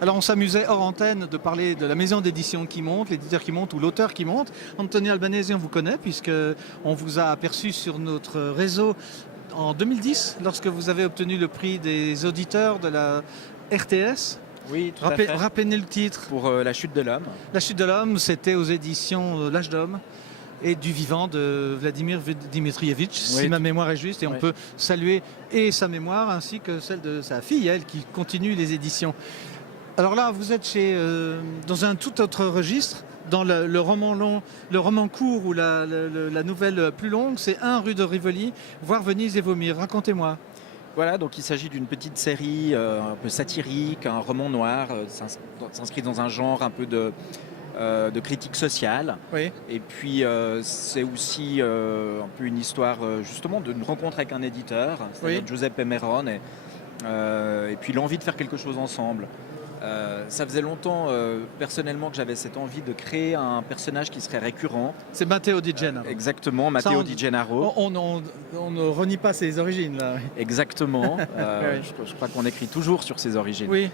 Alors on s'amusait hors antenne de parler de la maison d'édition qui monte, l'éditeur qui monte ou l'auteur qui monte. Anthony Albanese, on vous connaît puisque on vous a aperçu sur notre réseau en 2010 lorsque vous avez obtenu le prix des auditeurs de la RTS. Oui, tout à fait. Rappelez-nous le titre. Pour La chute de l'homme. La chute de l'homme, c'était aux éditions L'Âge d'homme et du vivant de Vladimir Dimitrievitch, si ma mémoire est juste. Et on peut saluer et sa mémoire ainsi que celle de sa fille, elle, qui continue les éditions. Alors là, vous êtes dans un tout autre registre, dans le roman long, le roman court ou la nouvelle plus longue, c'est 1 rue de Rivoli, Voir Venise et vomir. Racontez-moi. Voilà, donc il s'agit d'une petite série un peu satirique, un roman noir, s'inscrit dans un genre un peu de critique sociale. Oui. Et puis c'est aussi un peu une histoire justement d'une rencontre avec un éditeur, c'est-à-dire Giuseppe Merone, et puis l'envie de faire quelque chose ensemble. Ça faisait longtemps personnellement que j'avais cette envie de créer un personnage qui serait récurrent. C'est Matteo Di Gennaro. Exactement, Matteo Di Gennaro. On ne renie pas ses origines là. Exactement. Je crois qu'on écrit toujours sur ses origines. Oui.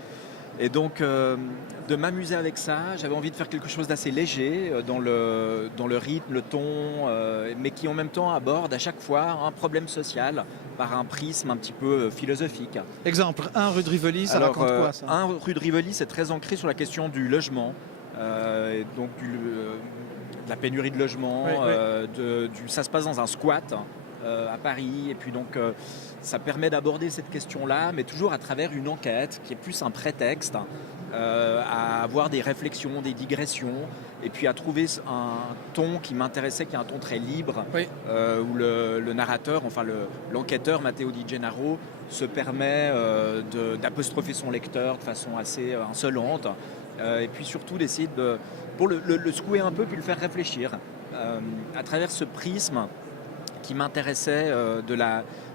Et donc de m'amuser avec ça, j'avais envie de faire quelque chose d'assez léger dans le rythme, le ton, mais qui en même temps aborde à chaque fois un problème social par un prisme un petit peu philosophique. Exemple, 1 rue de Rivoli, ça raconte quoi ça? 1 rue de Rivoli, c'est très ancré sur la question du logement, et donc de la pénurie de logement, ça se passe dans un squat à Paris, et puis donc ça permet d'aborder cette question-là, mais toujours à travers une enquête qui est plus un prétexte à avoir des réflexions, des digressions, et puis à trouver un ton qui m'intéressait, qui est un ton très libre, où le narrateur, enfin l'enquêteur Matteo Di Gennaro se permet d'apostropher son lecteur de façon assez insolente, et puis surtout d'essayer pour le secouer un peu, puis le faire réfléchir à travers ce prisme qui m'intéressait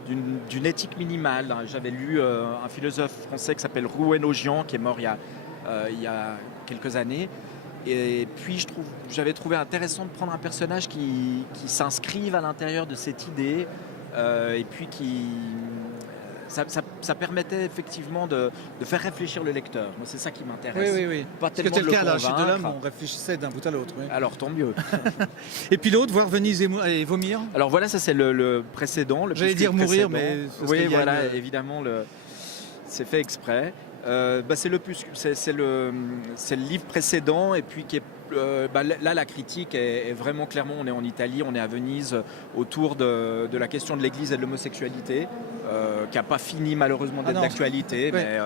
d'une éthique minimale. J'avais lu un philosophe français qui s'appelle Rouwen Ogian, qui est mort il y a quelques années. Et puis j'avais trouvé intéressant de prendre un personnage qui s'inscrive à l'intérieur de cette idée, et puis ça permettait effectivement de faire réfléchir le lecteur. Moi, c'est ça qui m'intéresse. Oui. Pas Parce que tellement tel de le cas, la chute de convaincre. l'homme, on réfléchissait d'un bout à l'autre. Oui. Alors tant mieux. Et puis l'autre, Voir Venise et vomir. Alors voilà, ça c'est le précédent. J'allais dire mourir, mais oui, voilà, évidemment, c'est fait exprès. C'est le livre précédent, et puis qui est là la critique est vraiment clairement, on est en Italie, on est à Venise, autour de la question de l'Église et de l'homosexualité, qui n'a pas fini malheureusement d'être d'actualité, mais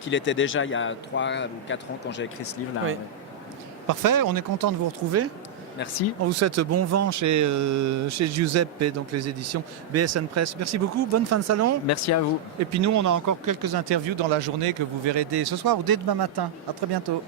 qu'il était déjà il y a 3 ou 4 ans quand j'ai écrit ce livre-là. Oui. Parfait, on est content de vous retrouver. Merci. On vous souhaite bon vent chez Giuseppe, et donc les éditions BSN Press. Merci beaucoup, bonne fin de salon. Merci à vous. Et puis nous, on a encore quelques interviews dans la journée que vous verrez dès ce soir ou dès demain matin. À très bientôt.